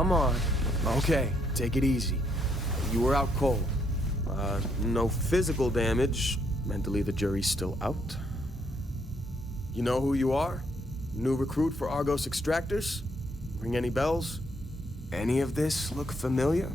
Come on. Okay, take it easy. You were out cold. No physical damage. Mentally, the jury's still out. You know who you are? New recruit for Argos Extractors? Ring any bells? Any of this look familiar?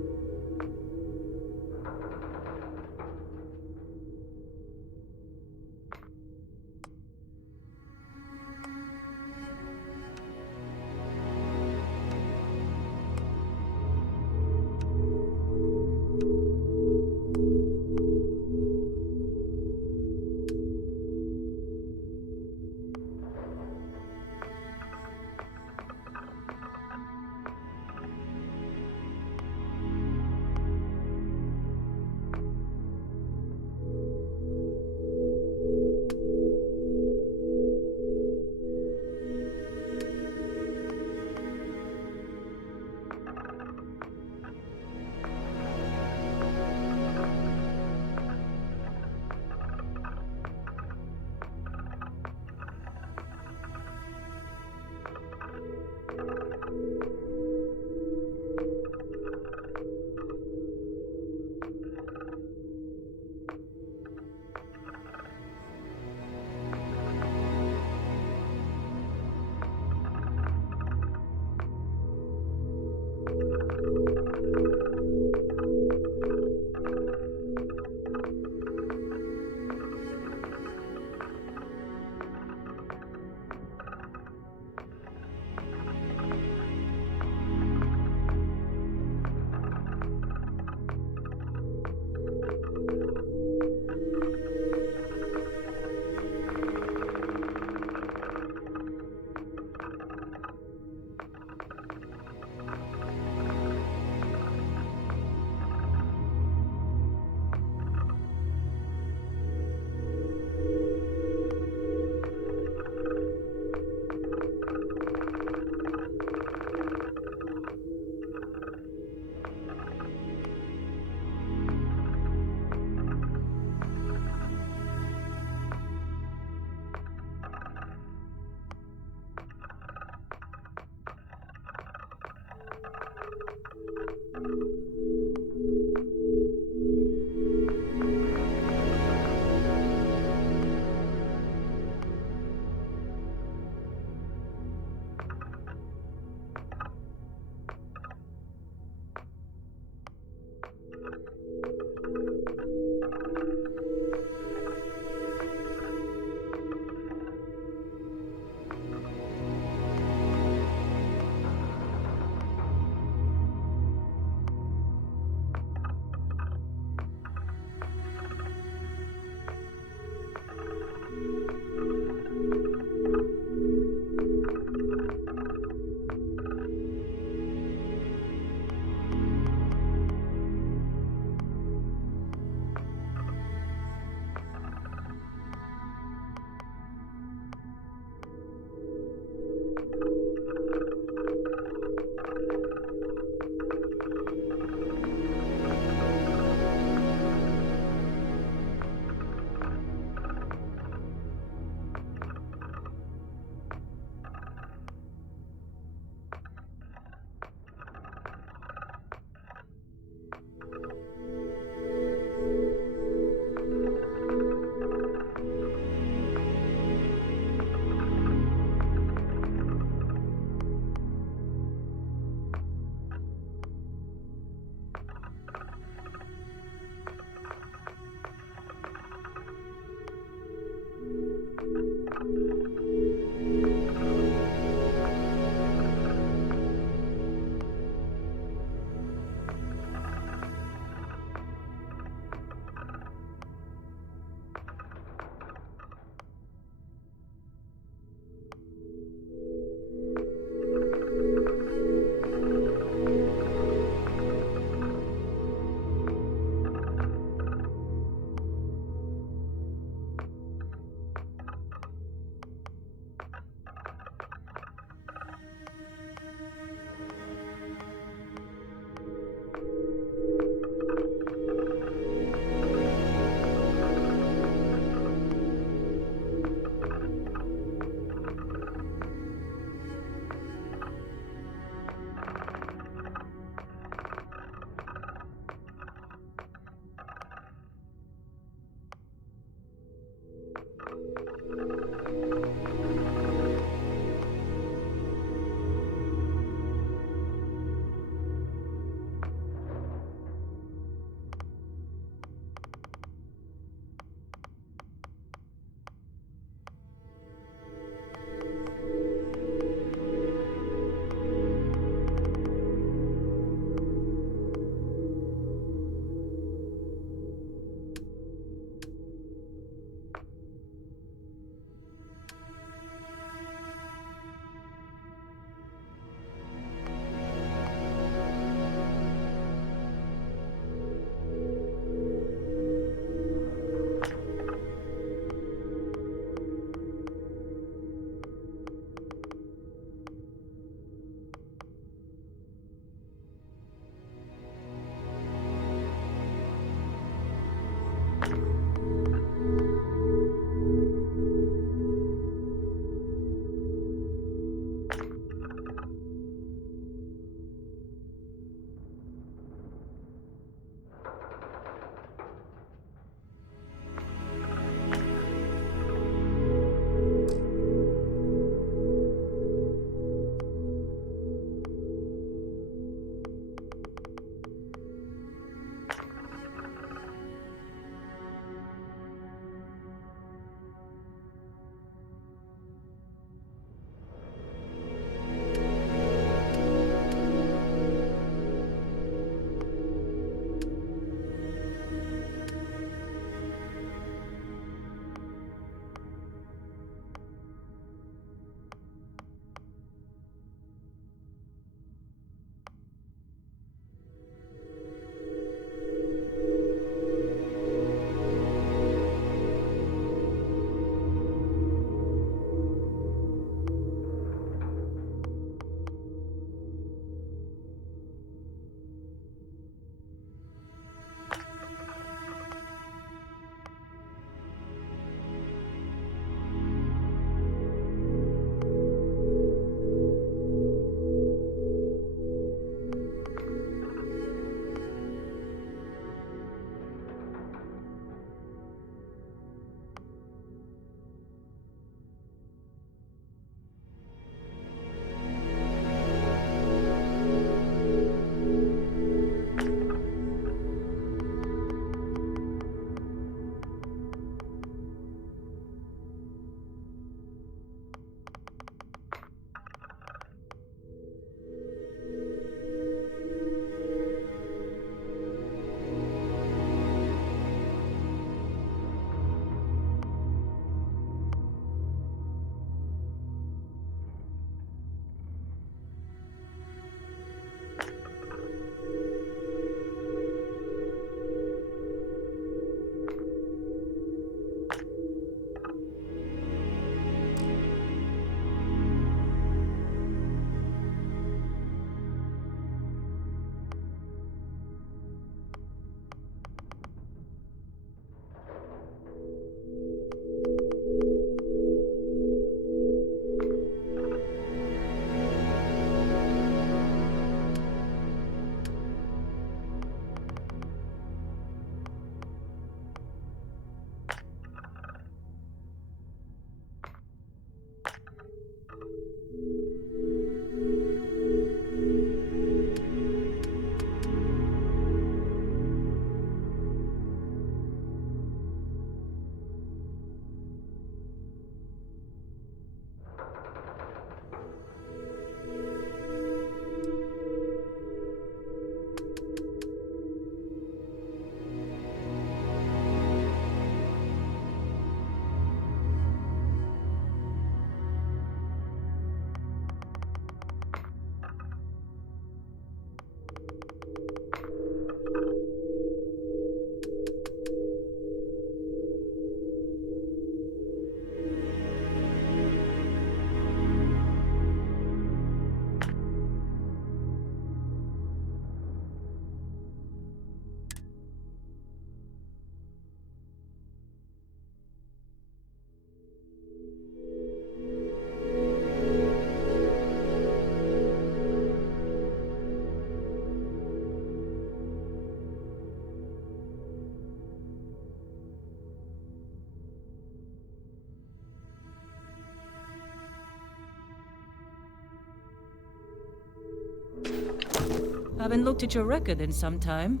Haven't looked at your record in some time.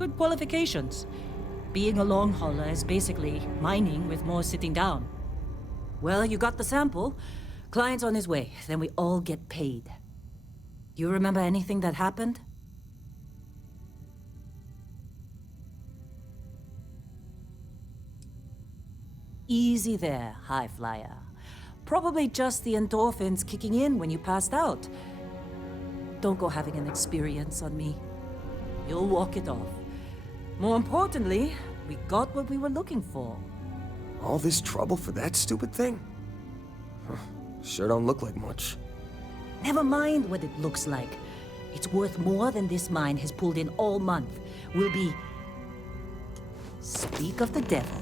Good qualifications. Being a long hauler is basically mining with more sitting down. Well, you got the sample. Client's on his way, then we all get paid. You remember anything that happened? Easy there, high flyer. Probably just the endorphins kicking in when you passed out. Don't go having an experience on me. You'll walk it off. More importantly, we got what we were looking for. All this trouble for that stupid thing? Sure don't look like much. Never mind what it looks like. It's worth more than this mine has pulled in all month. We'll be... Speak of the devil.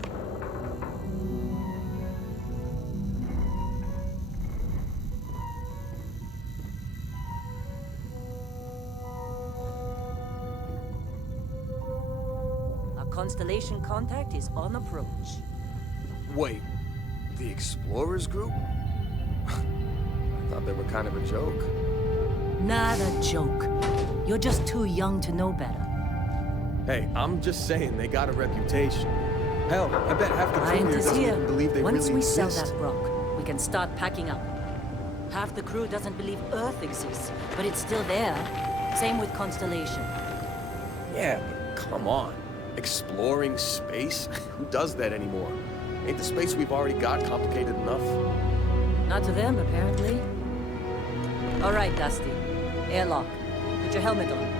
Our constellation contact is on approach. Wait, the Explorers group? I thought they were kind of a joke. Not a joke. You're just too young to know better. Hey, I'm just saying they got a reputation. Hell, I bet half the crew Client here is doesn't here. even believe they Once really we exist. sell that rock, we can start packing up. Half the crew doesn't believe Earth exists, but it's still there. Same with Constellation. Yeah, but come on. Exploring space? Who does that anymore? Ain't the space we've already got complicated enough? Not to them, apparently. All right, Dusty. Airlock. Put your helmet on.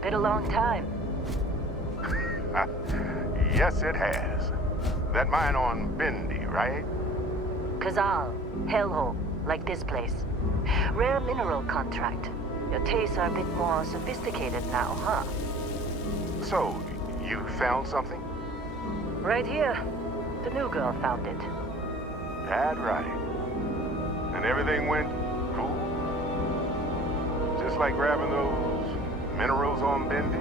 Been a long time. Yes, it has. That mine on Bendy, right? Kazal, hellhole, like this place. Rare mineral contract. Your tastes are a bit more sophisticated now, huh? So, you found something? Right here. The new girl found it. That right. And everything went cool? Just like grabbing those minerals on Bendy?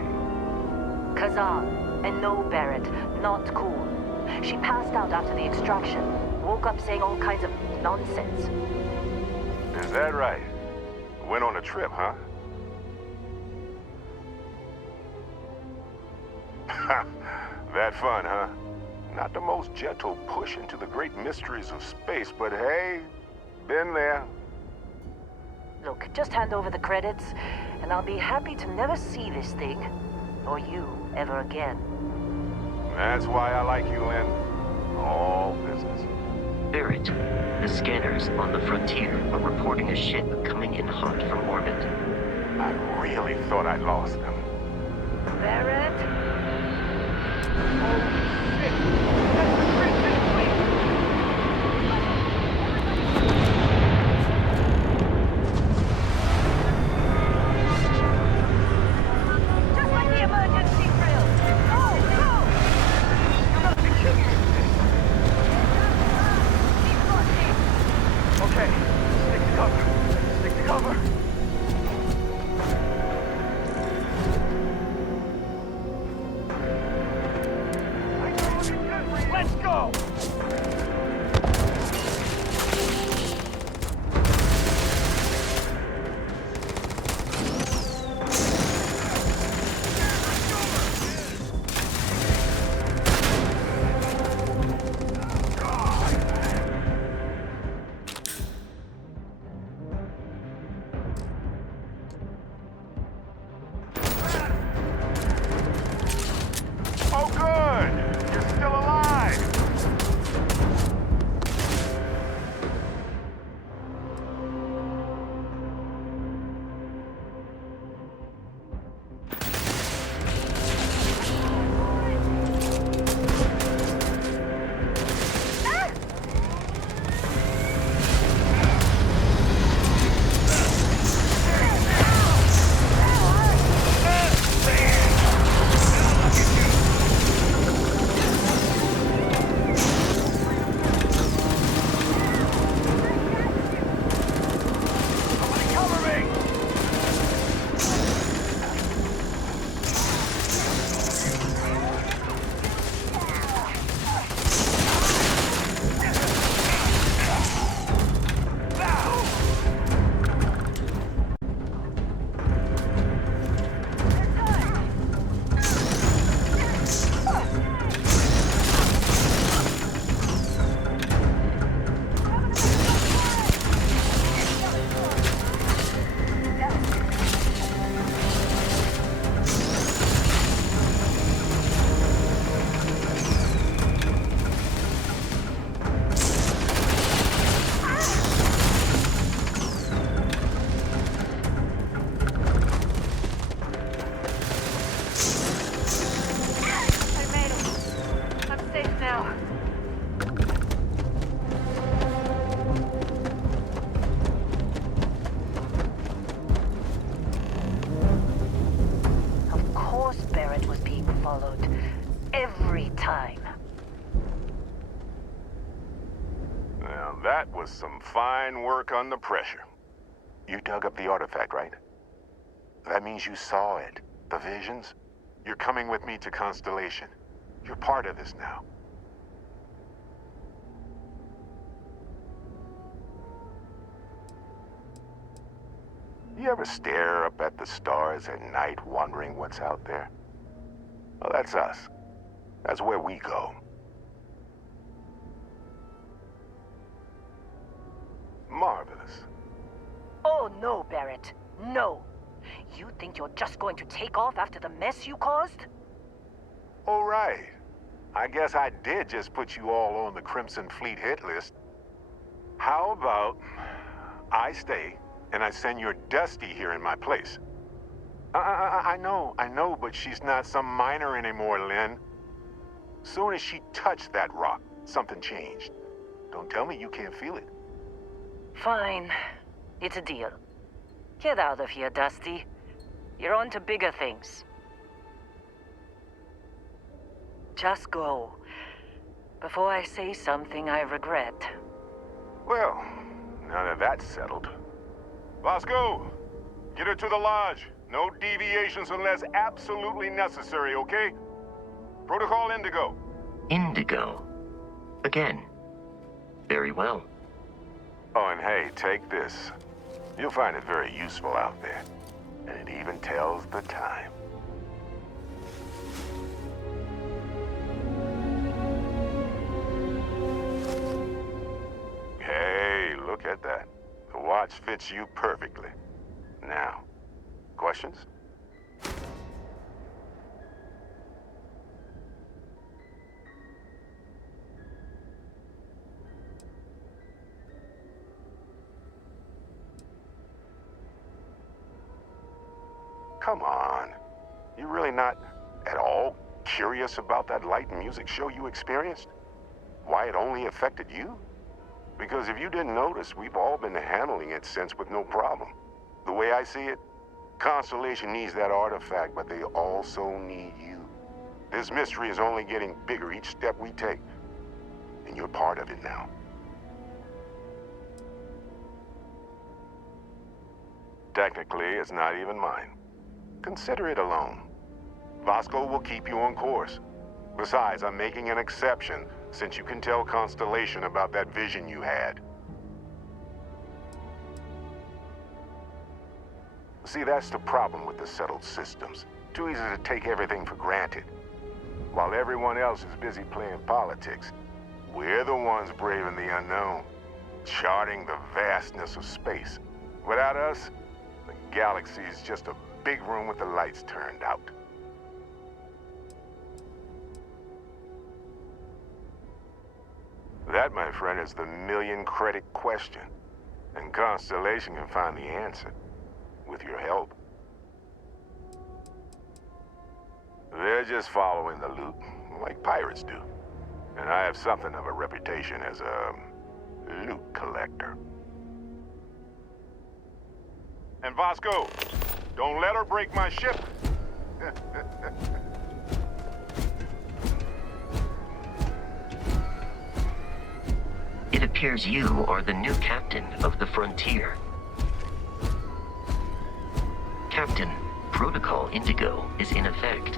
Kazal, and no Barrett, not cool. She passed out after the extraction. Woke up saying all kinds of nonsense. Is that right? Went on a trip, huh? That fun, huh? Not the most gentle push into the great mysteries of space, but hey, been there. Look, just hand over the credits, and I'll be happy to never see this thing, or you, ever again. That's why I like you, Lynn. All business. Barrett, the scanners on the frontier are reporting a ship coming in hot from orbit. I really thought I'd lost them. Barrett? Oh, shit! That's the Crimson Fleet! Just like the emergency drill! Go, go! You gotta be kidding me! Keep pushing! Okay, stick to cover. Stick to cover. Let's go! Oh, good! You're still alive! Somebody cover me! I made it. I'm safe now. Of course Barrett was being followed. Every time. Now, that was some fine work under pressure. You dug up the artifact, right? That means you saw it. The visions? You're coming with me to Constellation. You're part of this now. You ever stare up at the stars at night wondering what's out there? Well, that's us. That's where we go. Marvelous. Oh no, Barrett. No. You think you're just going to take off after the mess you caused? All right. I guess I did just put you all on the Crimson Fleet hit list. How about I stay and I send your Dusty here in my place? I know, but she's not some minor anymore, Lynn. Soon as she touched that rock, something changed. Don't tell me you can't feel it. Fine. It's a deal. Get out of here, Dusty. You're on to bigger things. Just go. Before I say something I regret. Well, now that that's settled. Bosco, get her to the lodge. No deviations unless absolutely necessary, okay? Protocol Indigo. Indigo. Again. Very well. Oh, and hey, take this. You'll find it very useful out there. And it even tells the time. Hey, look at that. The watch fits you perfectly. Now, questions? Come on. You really not at all curious about that light and music show you experienced? Why it only affected you? Because if you didn't notice, we've all been handling it since with no problem. The way I see it, Constellation needs that artifact, but they also need you. This mystery is only getting bigger each step we take, and you're part of it now. Technically, it's not even mine. Consider it a loan. Vasco will keep you on course. Besides, I'm making an exception since you can tell Constellation about that vision you had. See, that's the problem with the settled systems. Too easy to take everything for granted. While everyone else is busy playing politics, we're the ones braving the unknown, charting the vastness of space. Without us, the galaxy is just a big room with the lights turned out. That, my friend, is the million-credit question. And Constellation can find the answer, with your help. They're just following the loot, like pirates do. And I have something of a reputation as a loot collector. And Vasco, don't let her break my ship. It appears you are the new captain of the Frontier. Captain, Protocol Indigo is in effect.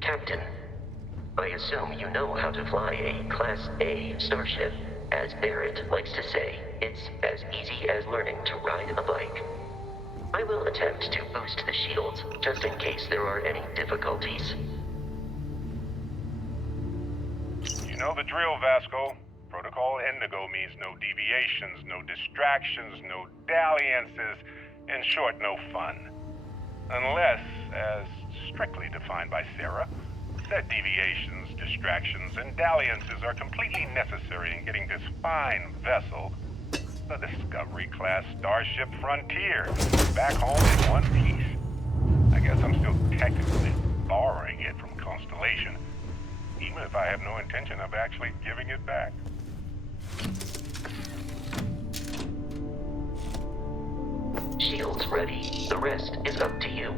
Captain, I assume you know how to fly a Class A starship. As Barrett likes to say, it's as easy as learning to ride a bike. I will attempt to boost the shields, just in case there are any difficulties. You know the drill, Vasco. Protocol Indigo means no deviations, no distractions, no dalliances, in short, no fun. Unless, as strictly defined by Sarah, that deviations, distractions, and dalliances are completely necessary in getting this fine vessel, the Discovery-class Starship Frontier, back home in one piece. I guess I'm still technically borrowing it from Constellation, even if I have no intention of actually giving it back. Shields ready. The rest is up to you.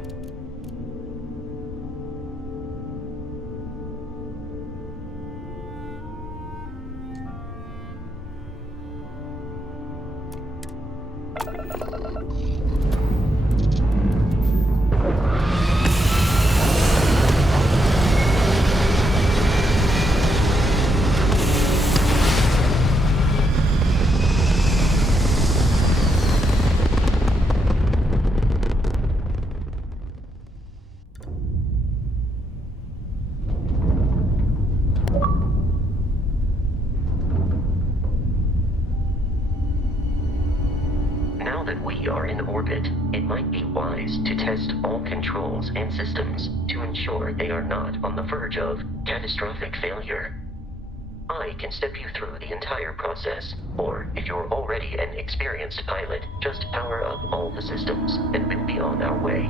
Now that we are in orbit, it might be wise to test all controls and systems to ensure they are not on the verge of catastrophic failure. I I can step you through the entire process. Or, if you're already an experienced pilot, just power up all the systems, and we'll be on our way.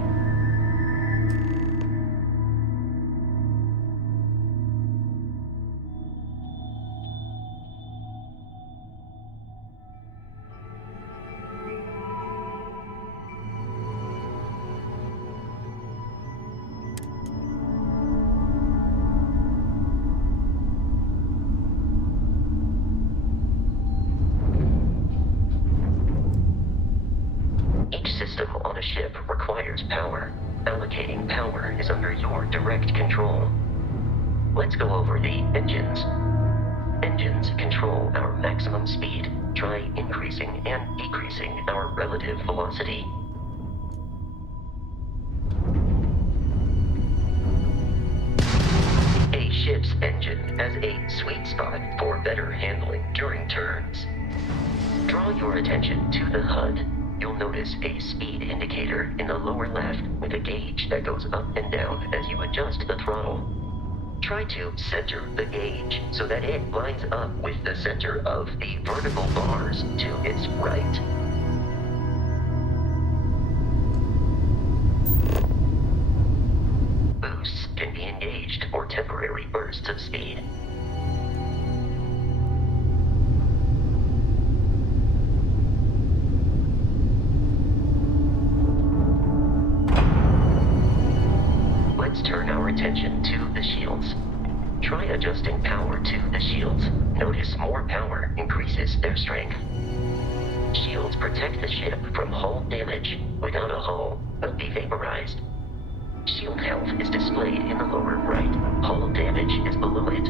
Each system on a ship requires power. Allocating power is under your direct control. Let's go over the engines. Engines control our maximum speed. Try increasing and decreasing our relative velocity. A ship's engine has a sweet spot for better handling during turns. Draw your attention to the HUD. You'll notice a speed indicator in the lower left with a gauge that goes up and down as you adjust the throttle. Try to center the gauge so that it lines up with the center of the vertical bars to its right. Boosts can be engaged for temporary bursts of speed. Let's turn our attention to the shields. Try adjusting power to the shields. Notice more power increases their strength. Shields protect the ship from hull damage. Without a hull, will be vaporized. Shield health is displayed in the lower right. Hull damage is below it.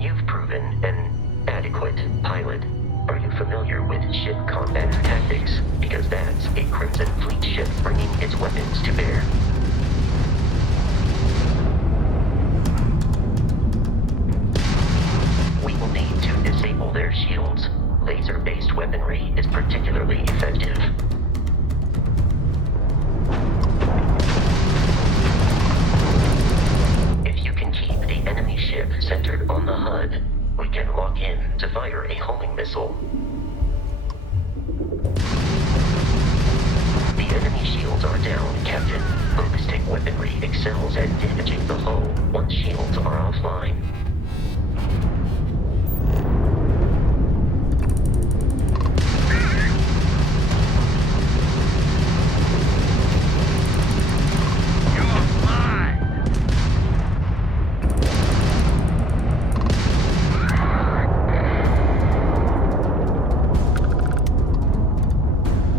You've proven an adequate pilot. Are you familiar with ship combat tactics? Because that's a Crimson Fleet ship bringing its weapons to bear. We will need to disable their shields. Laser-based weaponry is particularly effective. If you can keep the enemy ship centered on the HUD, we can lock in to fire a homing missile. The enemy shields are down, Captain. Ballistic weaponry excels at damaging the hull once shields are offline.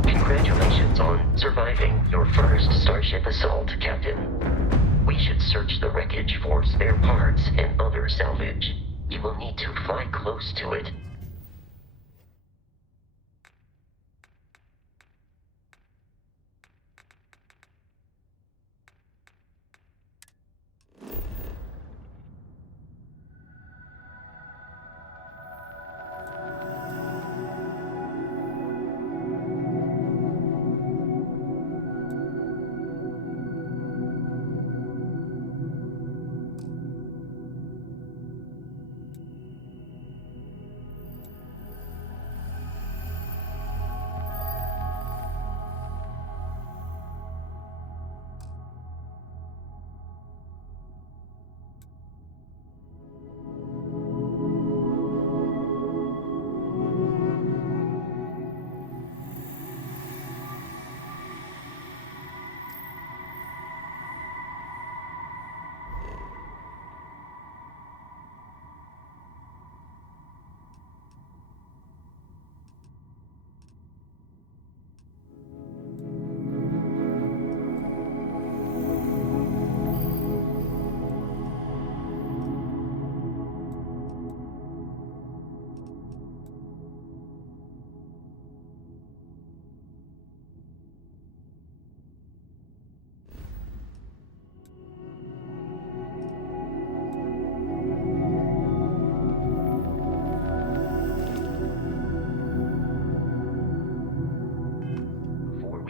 Congratulations on surviving your first Starship assault, Captain. We should search the wreckage for spare parts and other salvage. You will need to fly close to it.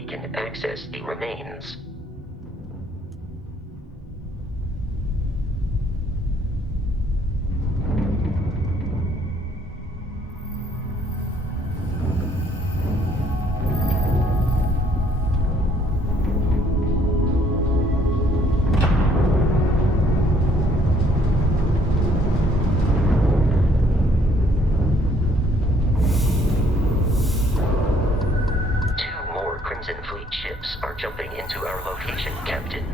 can access the remains. Ships are jumping into our location, Captain.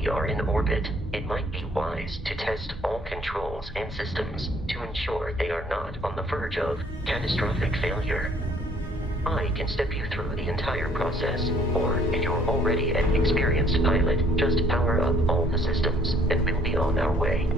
we are in orbit, it might be wise to test all controls and systems to ensure they are not on the verge of catastrophic failure. I can step you through the entire process, or if you're already an experienced pilot, just power up all the systems, and we'll be on our way.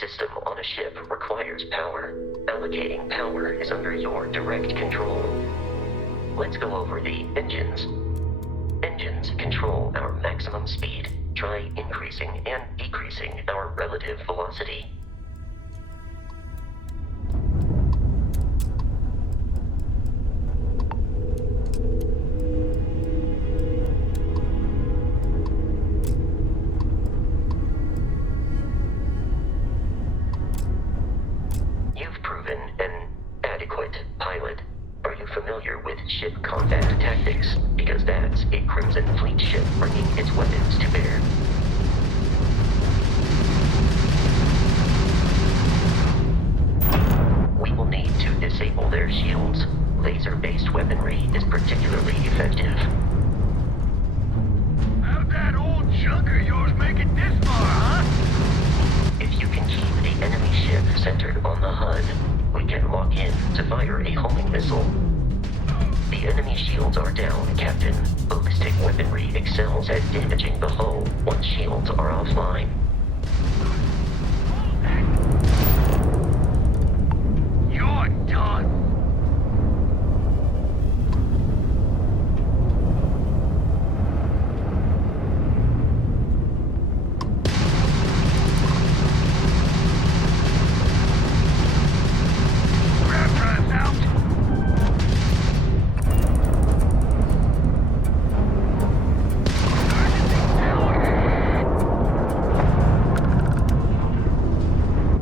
System on a ship requires power. Allocating power is under your direct control. Let's go over the engines. Engines control our maximum speed, try increasing and decreasing our relative velocity. You've proven an adequate pilot. Are you familiar with ship combat tactics? Because that's a Crimson Fleet ship bringing its weapons to bear. We will need to disable their shields. Laser-based weaponry is particularly effective. How'd that old junk of yours make it this far, huh? If you can keep the enemy ship centered on the HUD, we can lock in to fire a homing missile. The enemy shields are down, Captain. Ballistic weaponry excels at damaging the hull once shields are offline. You're done. Grab drives out.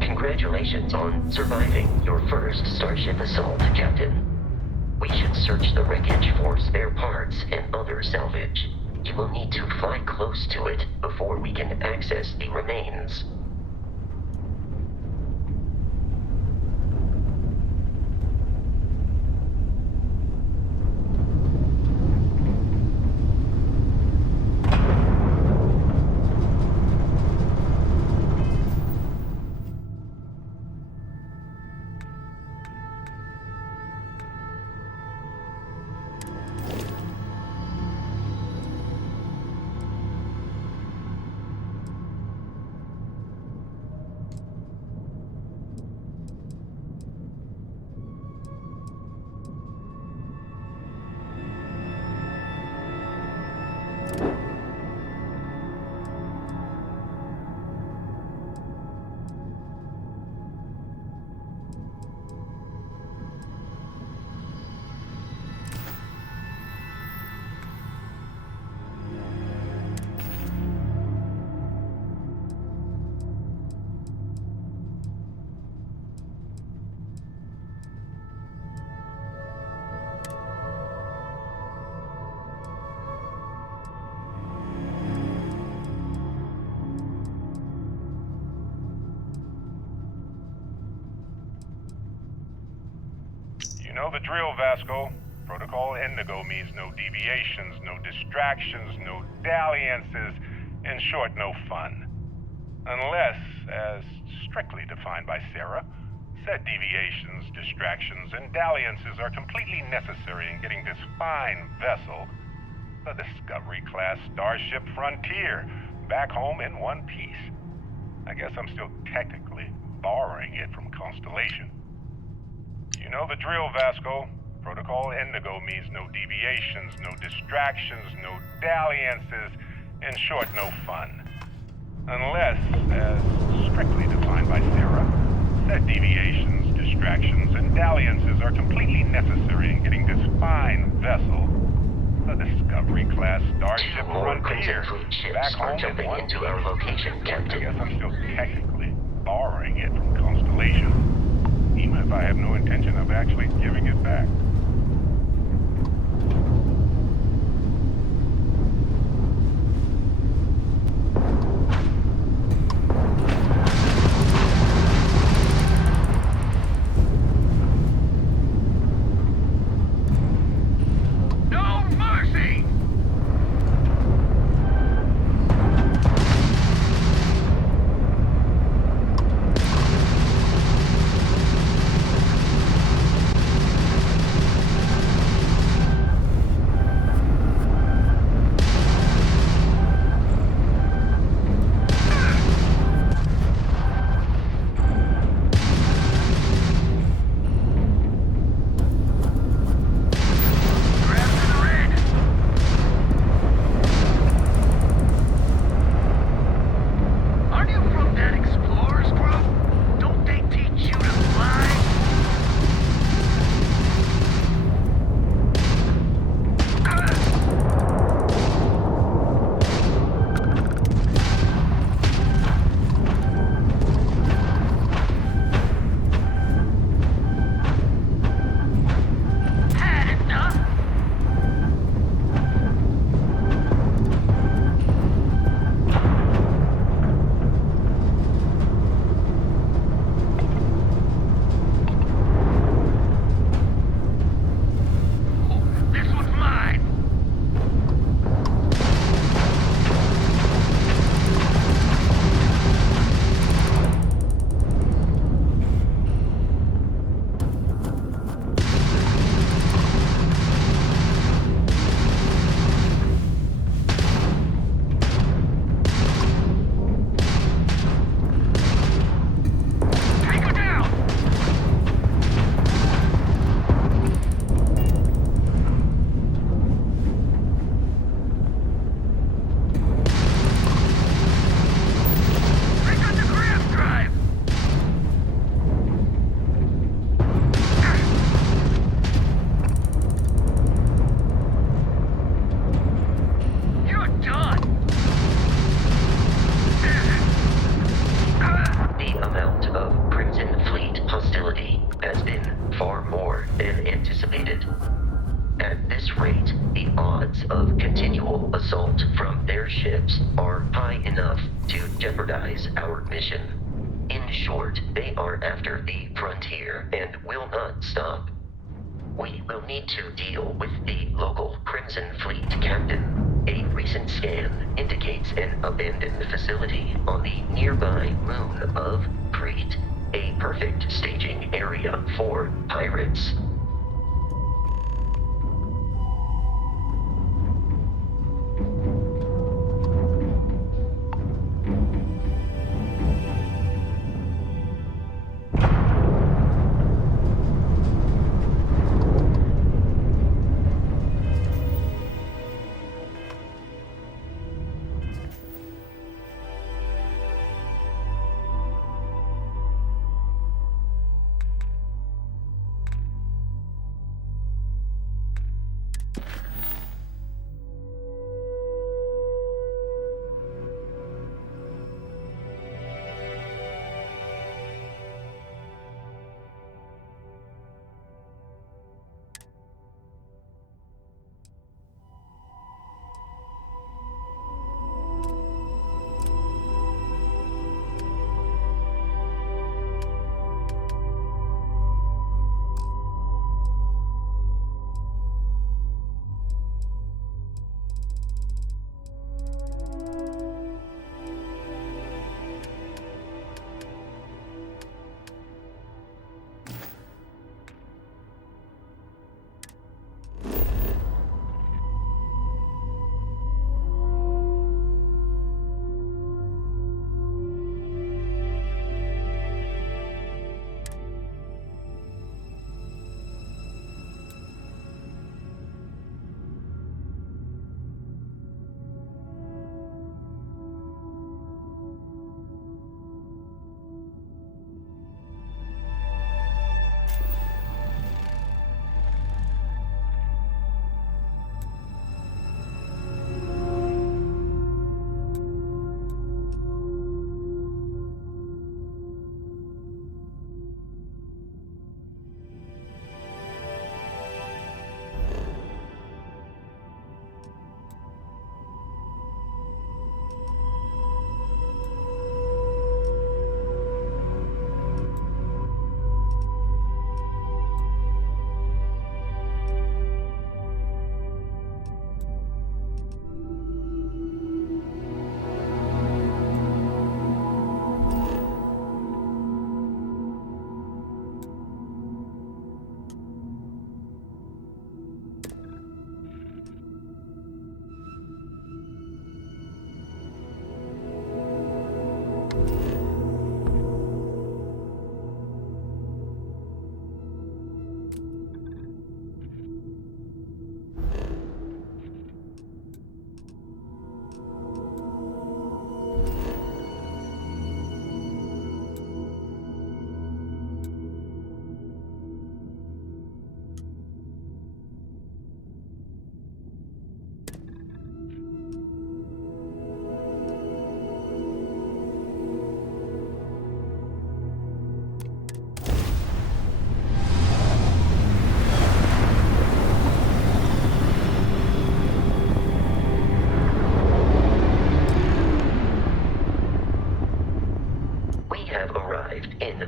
Congratulations on surviving your first Starship assault, Captain. We should search the wreckage for spare parts and other salvage. You will need to fly close to it before we can access the remains. You know the drill, Vasco. Protocol Indigo means no deviations, no distractions, no dalliances, in short, no fun. Unless, as strictly defined by Sarah, said deviations, distractions, and dalliances are completely necessary in getting this fine vessel, the Discovery-class Starship Frontier, back home in one piece. I guess I'm still technically borrowing it from Constellation. You know the drill, Vasco. Protocol Indigo means no deviations, no distractions, no dalliances, in short, no fun. Unless, as strictly defined by Sarah, said deviations, distractions, and dalliances are completely necessary in getting this fine vessel, the Discovery-class Starship Frontier, back home jumping in one into piece. our location, Captain. I guess I'm still technically borrowing it from Constellation, even if I have no intention of actually giving it back. No mercy! ships are high enough to jeopardize our mission. In short, they are after the frontier and will not stop. We will need to deal with the local Crimson Fleet captain. A recent scan indicates an abandoned facility on the nearby moon of Crete, a perfect staging area for pirates.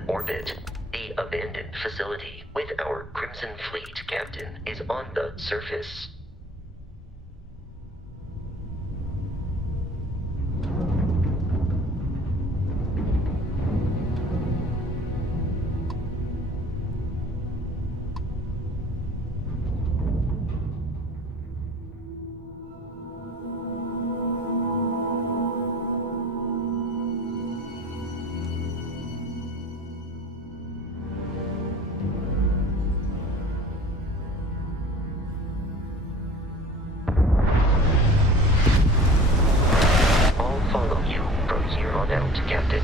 orbit. The abandoned facility with our Crimson Fleet captain is on the surface. Captain.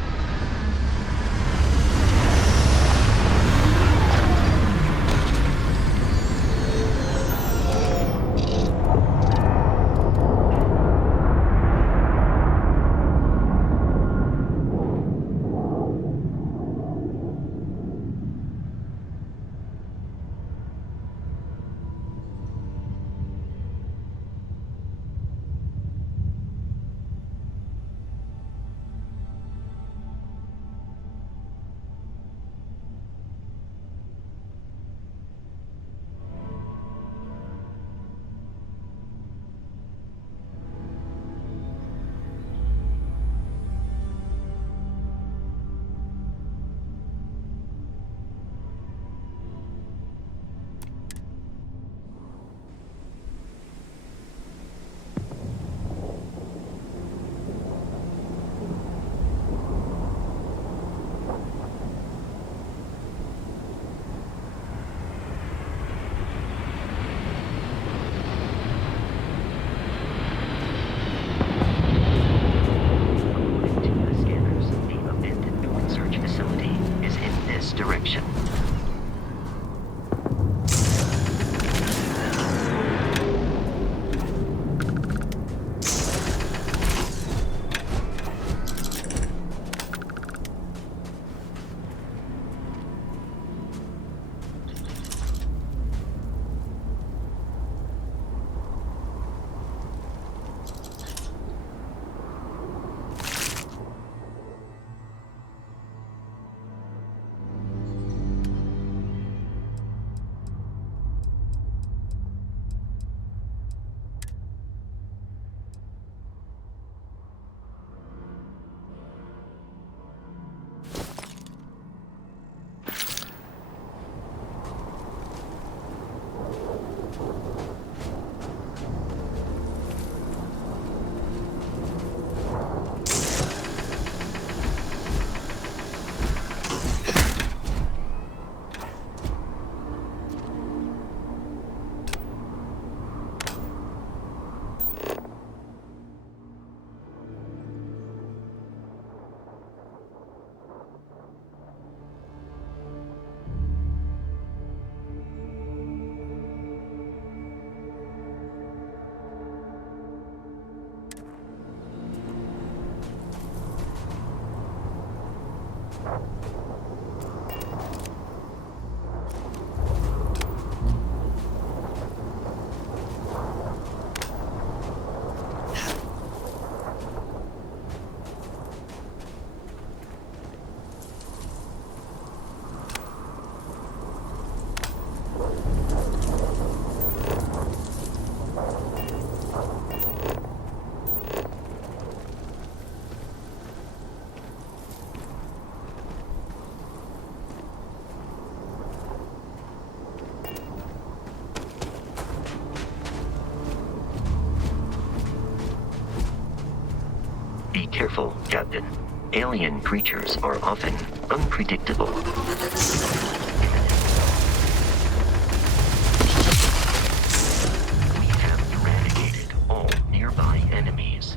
Be careful, Captain. Alien creatures are often unpredictable. We have eradicated all nearby enemies.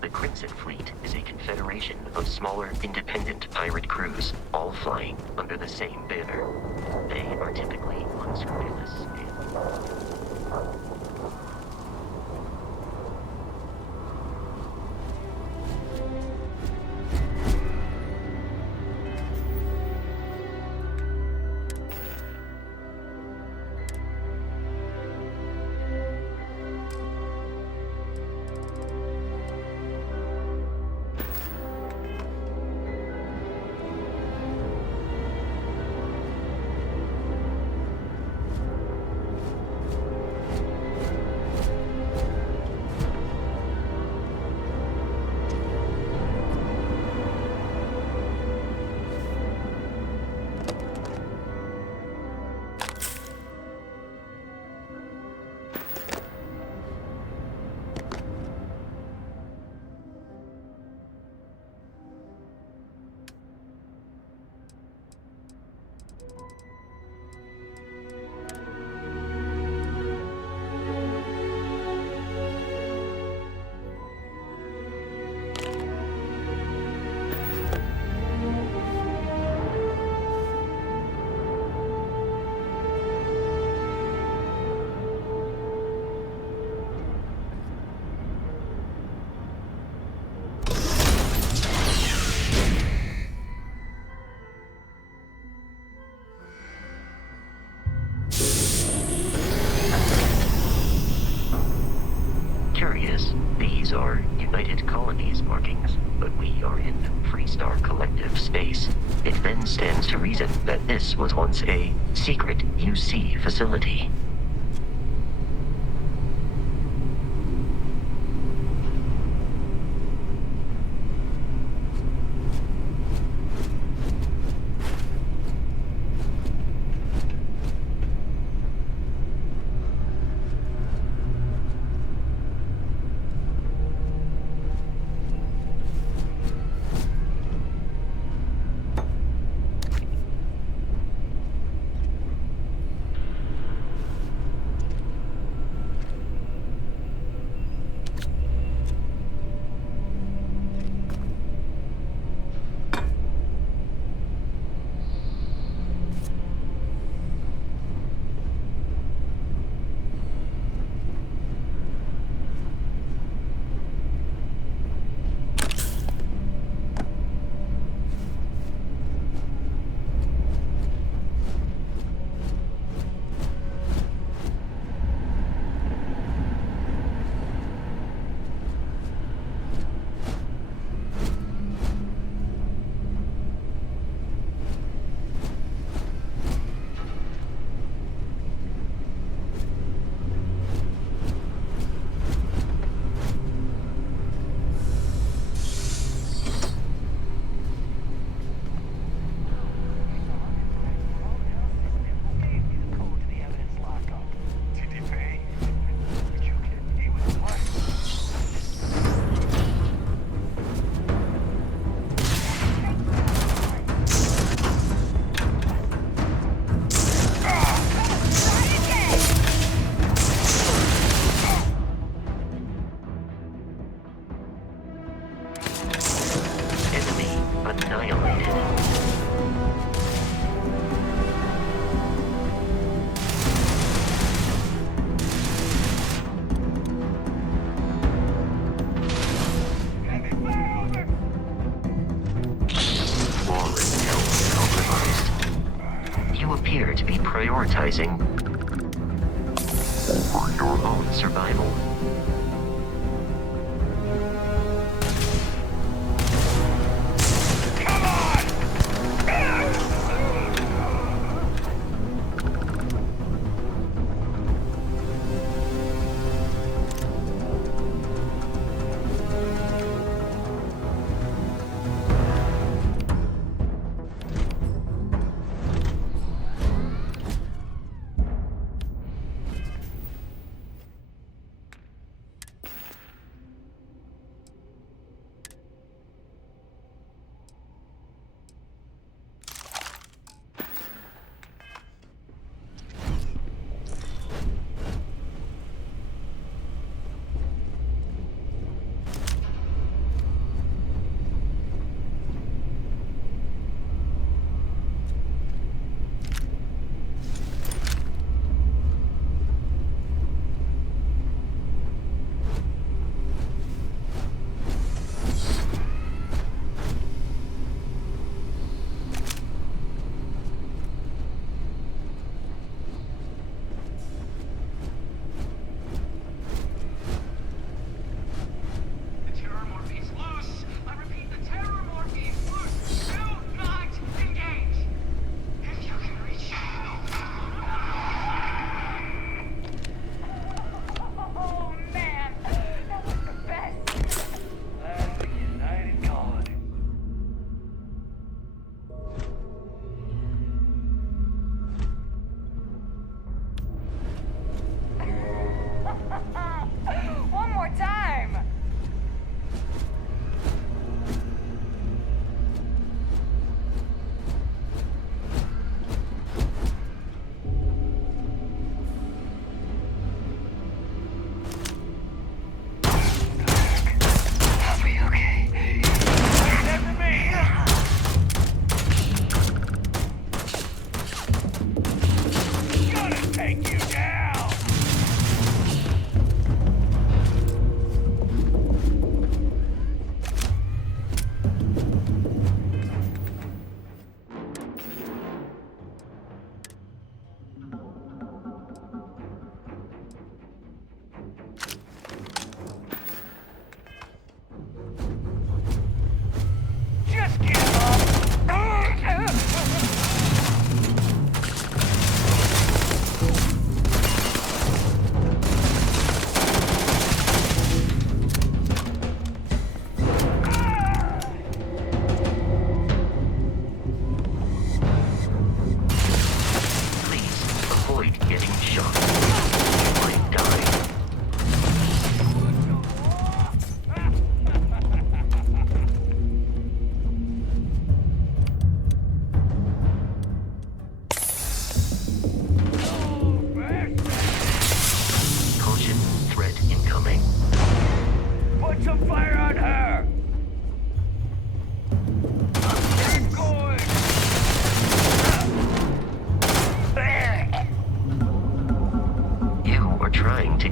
The Crimson Fleet is a confederation of smaller, independent pirate crews, all flying under the same banner. They are typically unscrupulous and... These are United Colonies markings, but we are in Freestar Collective space. It then stands to reason that this was once a secret UC facility. sacrificing your own survival.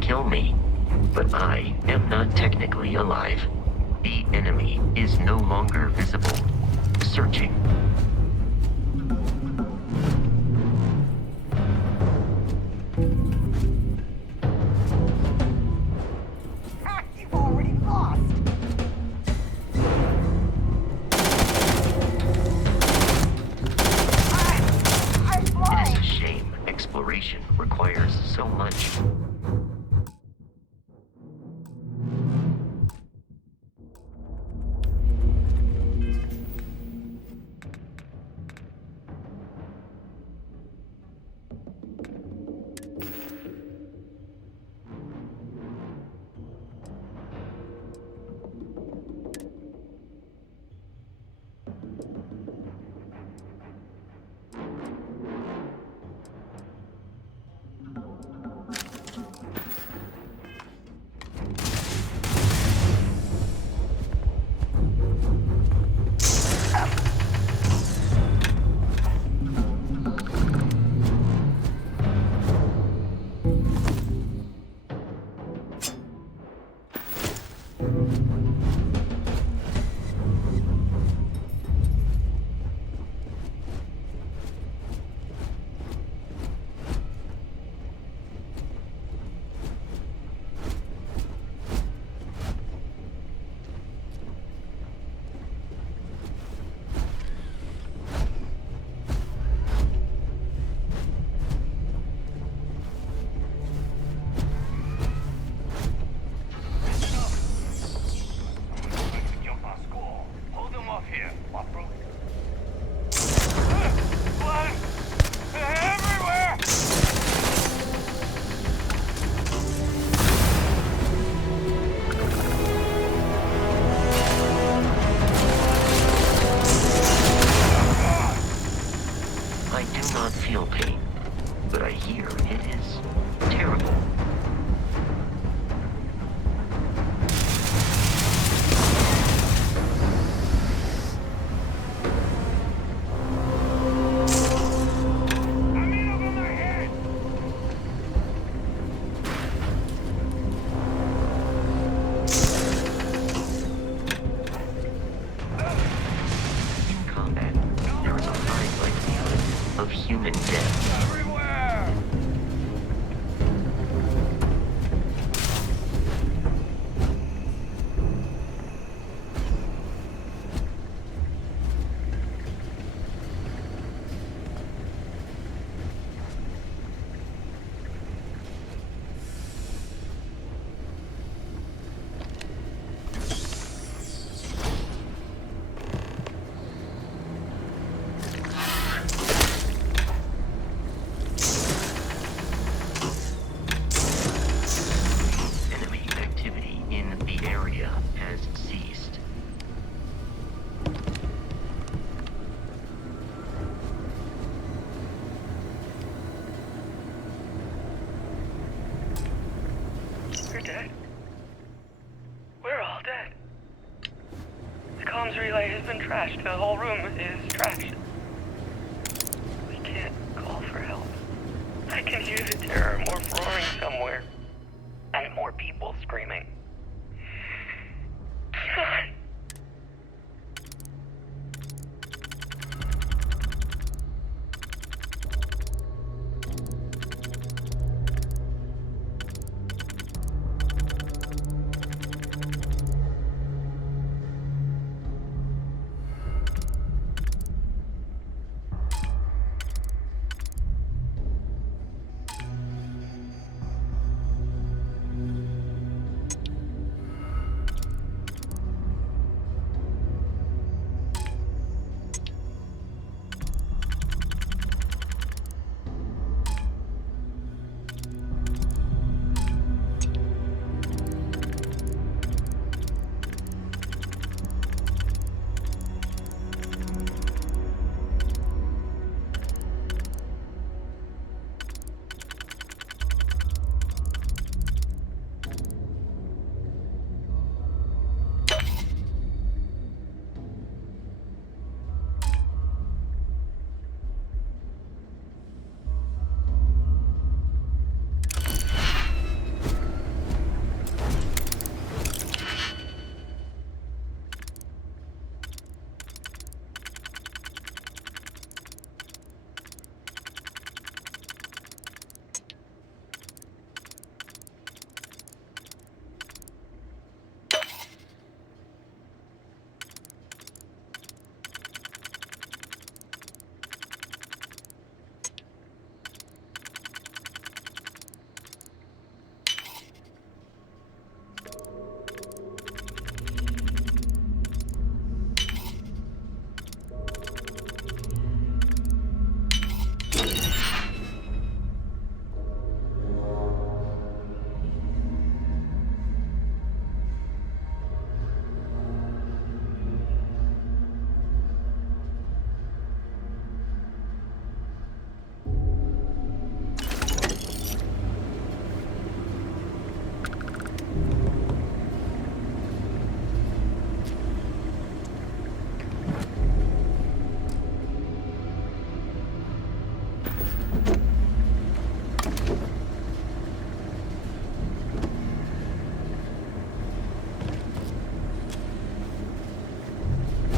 Kill me, but I am not technically alive. The enemy is no longer visible. Searching. You've already lost. I'm blind. It is a shame. Exploration requires so much. trashed. The whole room is trashed. We can't call for help. I can hear the terror morph roaring somewhere. And more people screaming. God.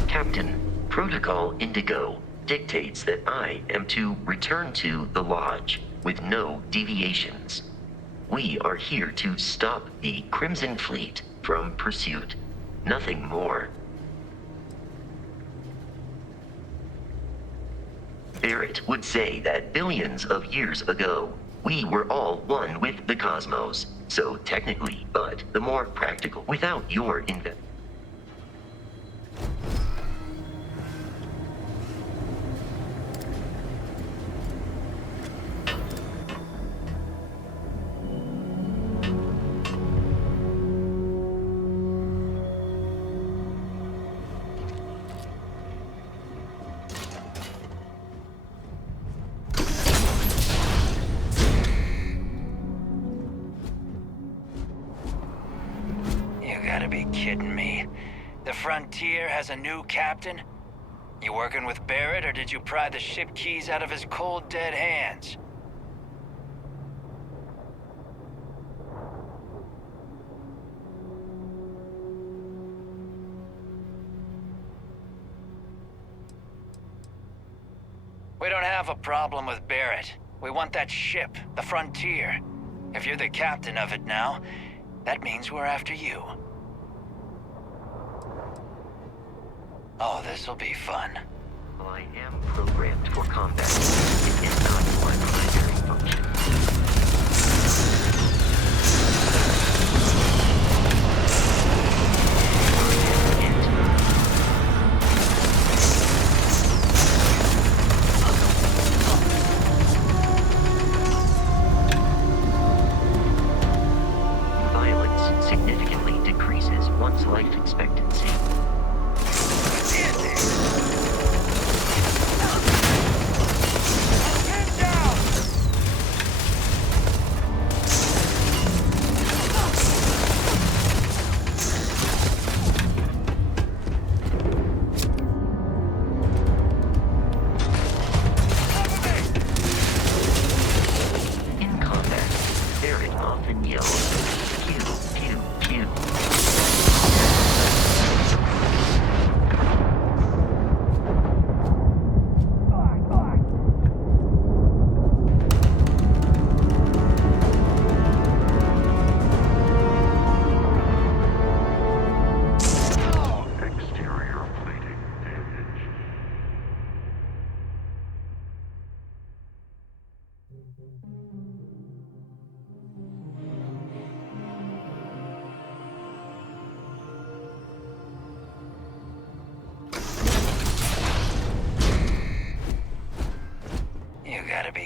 Captain, Protocol Indigo dictates that I am to return to the Lodge with no deviations. We are here to stop the Crimson Fleet from pursuit. Nothing more. Barrett would say that billions of years ago, we were all one with the cosmos. So technically, but the more practical, without your invention. Frontier has a new captain? You working with Barrett, or did you pry the ship keys out of his cold, dead hands? We don't have a problem with Barrett. We want that ship, the Frontier. If you're the captain of it now, that means we're after you. Oh, this'll be fun. Well, I am programmed for combat. It is not my primary function. Violence significantly decreases one's life expectancy.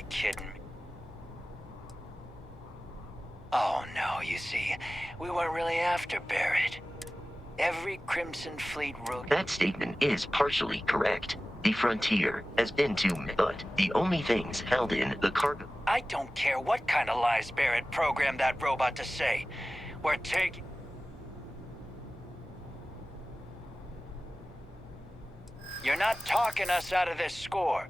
kidding me. Oh no, you see, we weren't really after Barrett. Every Crimson Fleet rogue... That statement is partially correct. The frontier has been to, but the only things held in the cargo... I don't care what kind of lies Barrett programmed that robot to say. We're taking... You're not talking us out of this score.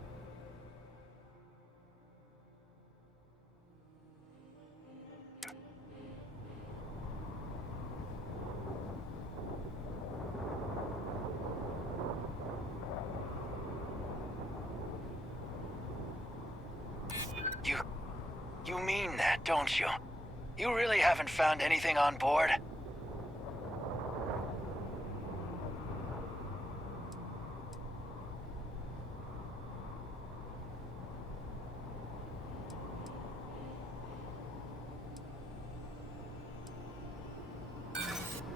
You mean that, don't you? You really haven't found anything on board?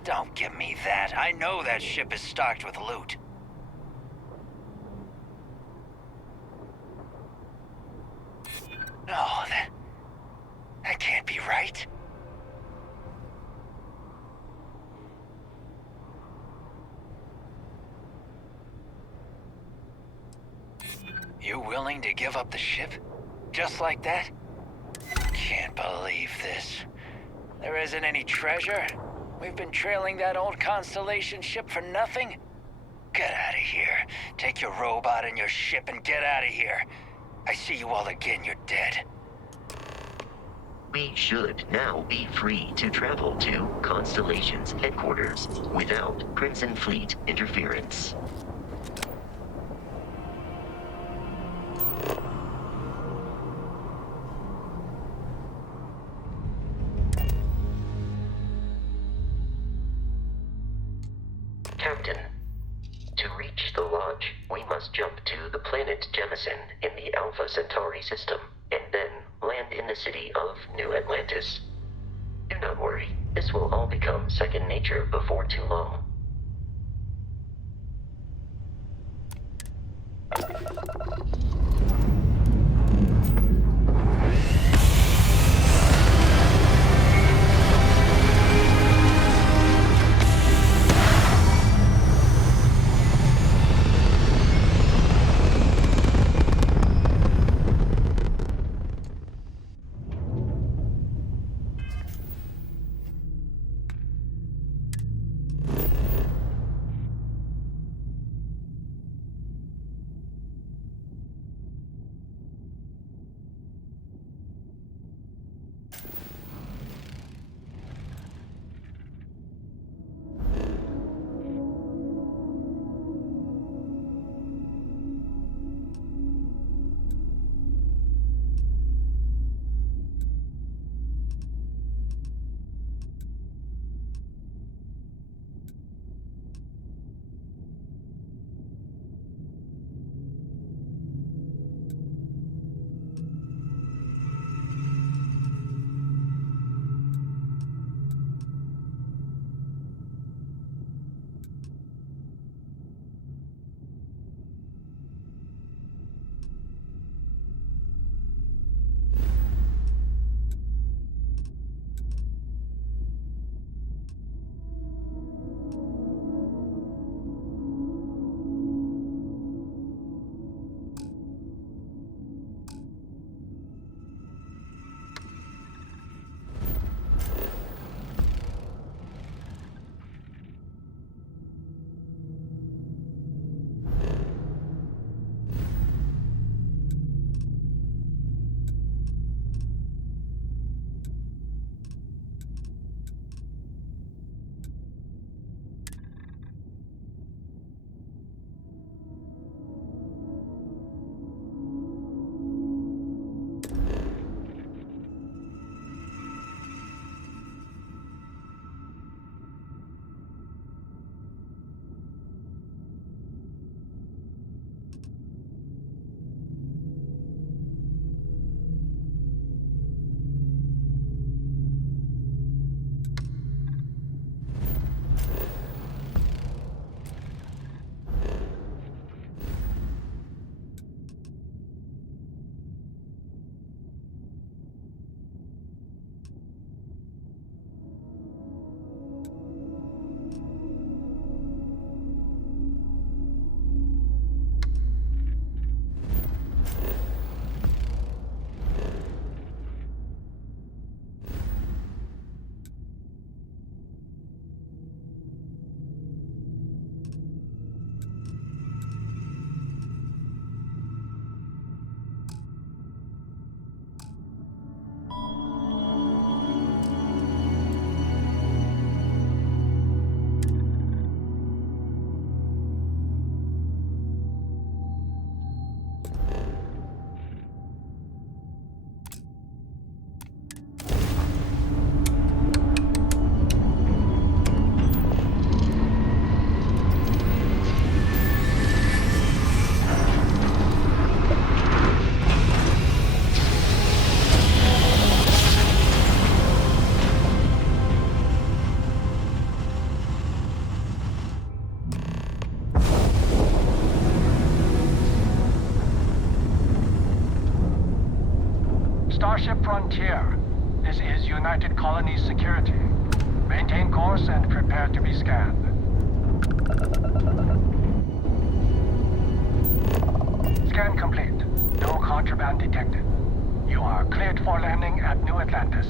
Don't give me that. I know that ship is stocked with loot. No, that can't be right. You willing to give up the ship? Just like that? Can't believe this. There isn't any treasure? We've been trailing that old Constellation ship for nothing? Get out of here. Take your robot and your ship and get out of here. I see you all again, you're dead. We should now be free to travel to Constellation's headquarters without Crimson Fleet interference. Captain, to reach the lodge, we must jump to the planet Jemison in the Alpha Centauri system, and then land in the city of New Atlantis. Do not worry, this will all become second nature before too long. Starship Frontier. This is United Colonies Security. Maintain course and prepare to be scanned. Scan complete. No contraband detected. You are cleared for landing at New Atlantis.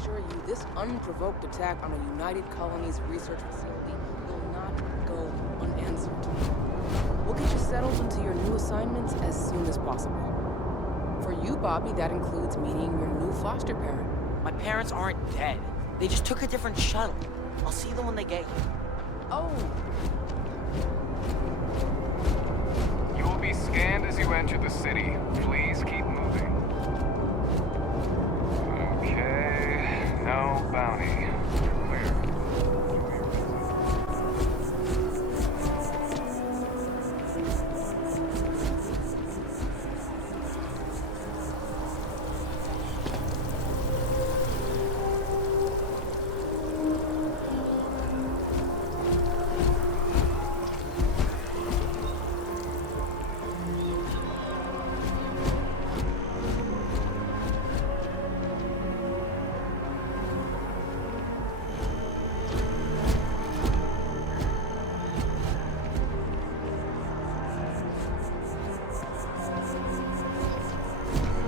assure you this unprovoked attack on a United Colonies research facility will not go unanswered. We'll get you settled into your new assignments as soon as possible. For you, Bobby, that includes meeting your new foster parent. My parents aren't dead. They just took a different shuttle. I'll see them when they get here. Oh. You will be scanned as you enter the city. Please keep moving. Okay, no bounty. Clear.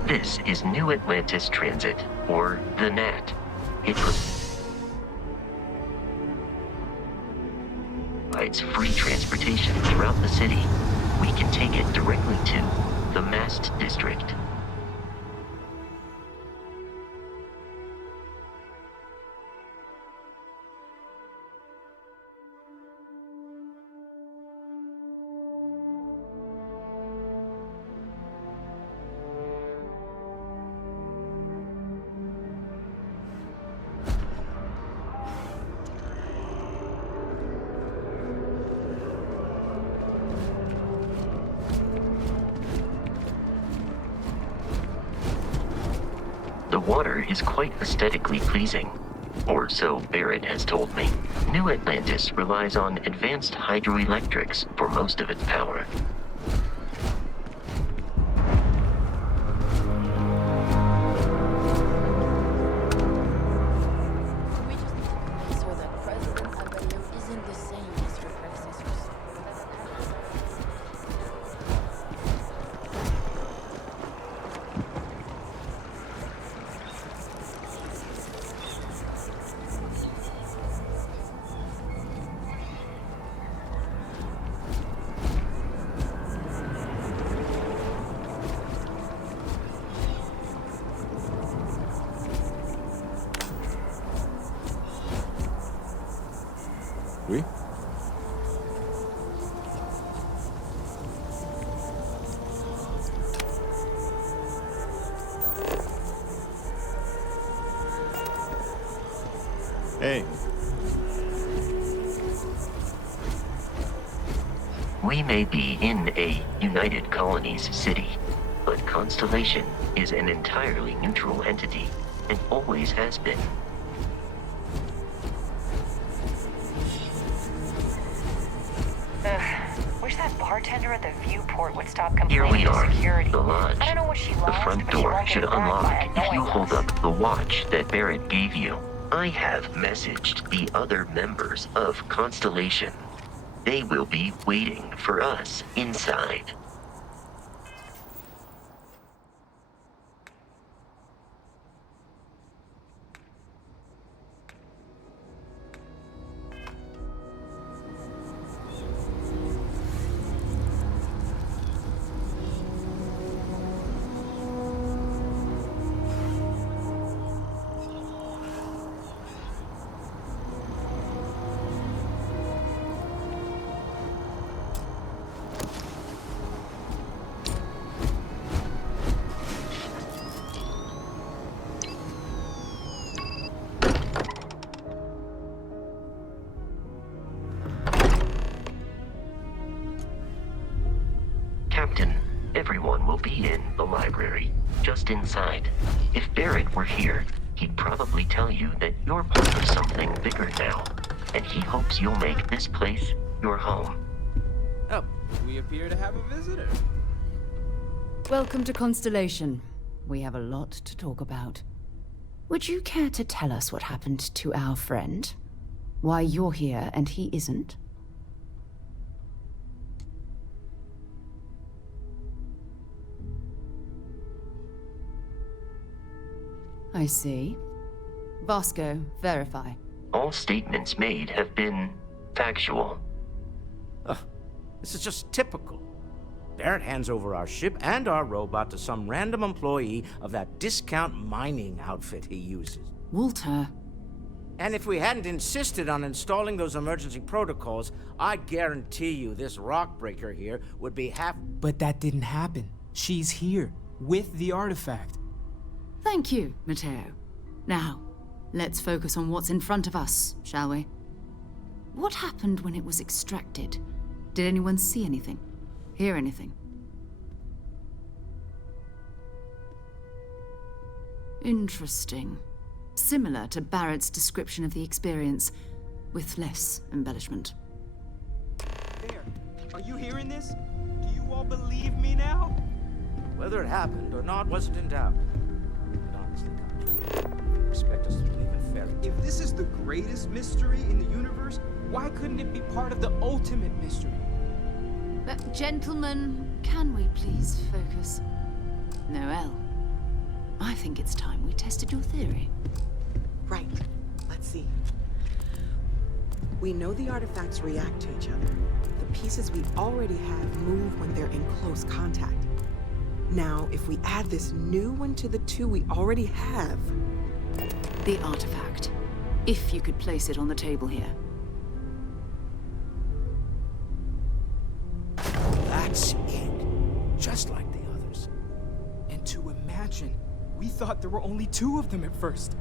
This is New Atlantis Transit, or the NAT. It provides free transportation throughout the city. We can take it directly to the Mast District. The water is quite aesthetically pleasing, or so Barrett has told me. New Atlantis relies on advanced hydroelectrics for most of its power. We just need to make sure that President Abello isn't the same as your predecessors. Oui? Hey. We may be in a United Colonies city, but Constellation is an entirely neutral entity, and always has been. Wish that bartender at the viewport would stop Here complaining we to are, security. the lodge. I don't know what she The lost, front but she door won't get should it back unlock by if you annoying hold us. up the watch that Barrett gave you. I have messaged the other members of Constellation. They will be waiting for us inside. Captain, everyone will be in the library, just inside. If Barrett were here, he'd probably tell you that you're part of something bigger now, and he hopes you'll make this place your home. Oh, we appear to have a visitor. Welcome to Constellation. We have a lot to talk about. Would you care to tell us what happened to our friend? Why you're here and he isn't? I see. Vasco, verify. All statements made have been factual. This is just typical. Barrett hands over our ship and our robot to some random employee of that discount mining outfit he uses. Walter. And if we hadn't insisted on installing those emergency protocols, I guarantee you this rock breaker here would be half... But that didn't happen. She's here, with the artifact. Thank you, Matteo. Now, let's focus on what's in front of us, shall we? What happened when it was extracted? Did anyone see anything? Hear anything? Interesting. Similar to Barrett's description of the experience, with less embellishment. There. Are you hearing this? Do you all believe me now? Whether it happened or not wasn't in doubt. But honestly, Contract, expect us to believe in fairy tales. If this is the greatest mystery in the universe, why couldn't it be part of the ultimate mystery? But gentlemen, can we please focus? Noel, I think it's time we tested your theory. Right. Let's see. We know the artifacts react to each other. The pieces we already have move when they're in close contact. Now, if we add this new one to the two we already have... The artifact. If you could place it on the table here. That's it. Just like the others. And to imagine, we thought there were only 2 of them at first.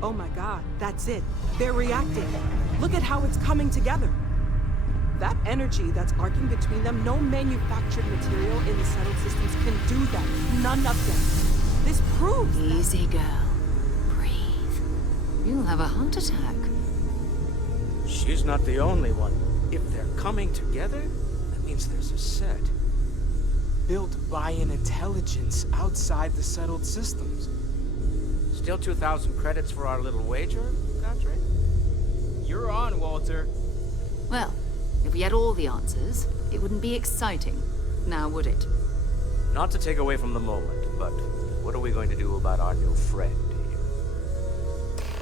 Oh my god, that's it. They're reacting. Look at how it's coming together. That energy that's arcing between them, no manufactured material in the settled systems can do that. None of them. This proves Easy, girl. Breathe. You'll have a heart attack. She's not the only one. If they're coming together, that means there's a set. Built by an intelligence outside the settled systems. Still 2,000 credits for our little wager, Contract? You're on, Walter. Well, if we had all the answers, it wouldn't be exciting, now would it? Not to take away from the moment, but what are we going to do about our new friend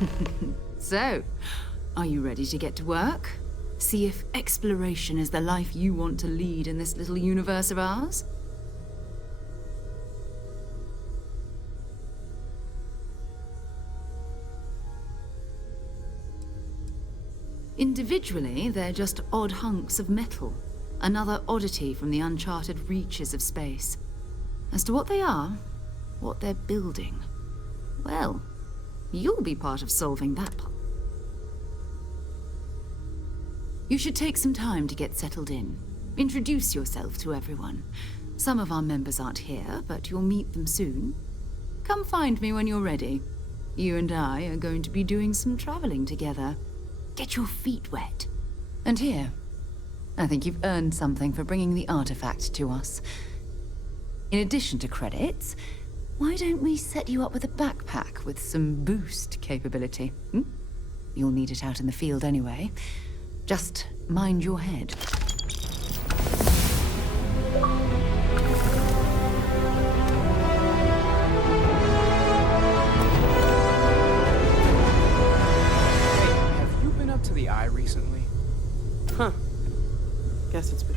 here? So, are you ready to get to work? See if exploration is the life you want to lead in this little universe of ours? Individually, they're just odd hunks of metal. Another oddity from the uncharted reaches of space. As to what they are, what they're building, well, you'll be part of solving that part. You should take some time to get settled in. Introduce yourself to everyone. Some of our members aren't here, but you'll meet them soon. Come find me when you're ready. You and I are going to be doing some traveling together. Get your feet wet. And here, I think you've earned something for bringing the artifact to us. In addition to credits, why don't we set you up with a backpack with some boost capability? You'll need it out in the field anyway. Just mind your head. To the eye recently? Huh. Guess it's been...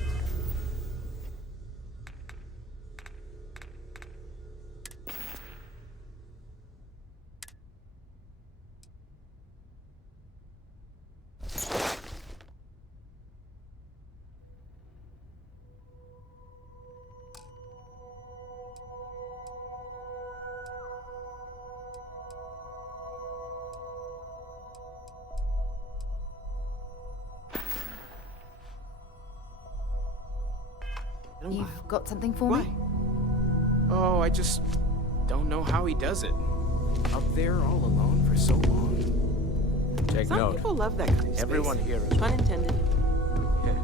You've got something for me? Oh, I just don't know how he does it. Up there all alone for so long. Take Some note. people love that kind of space. Everyone here is... Unintended. Yes.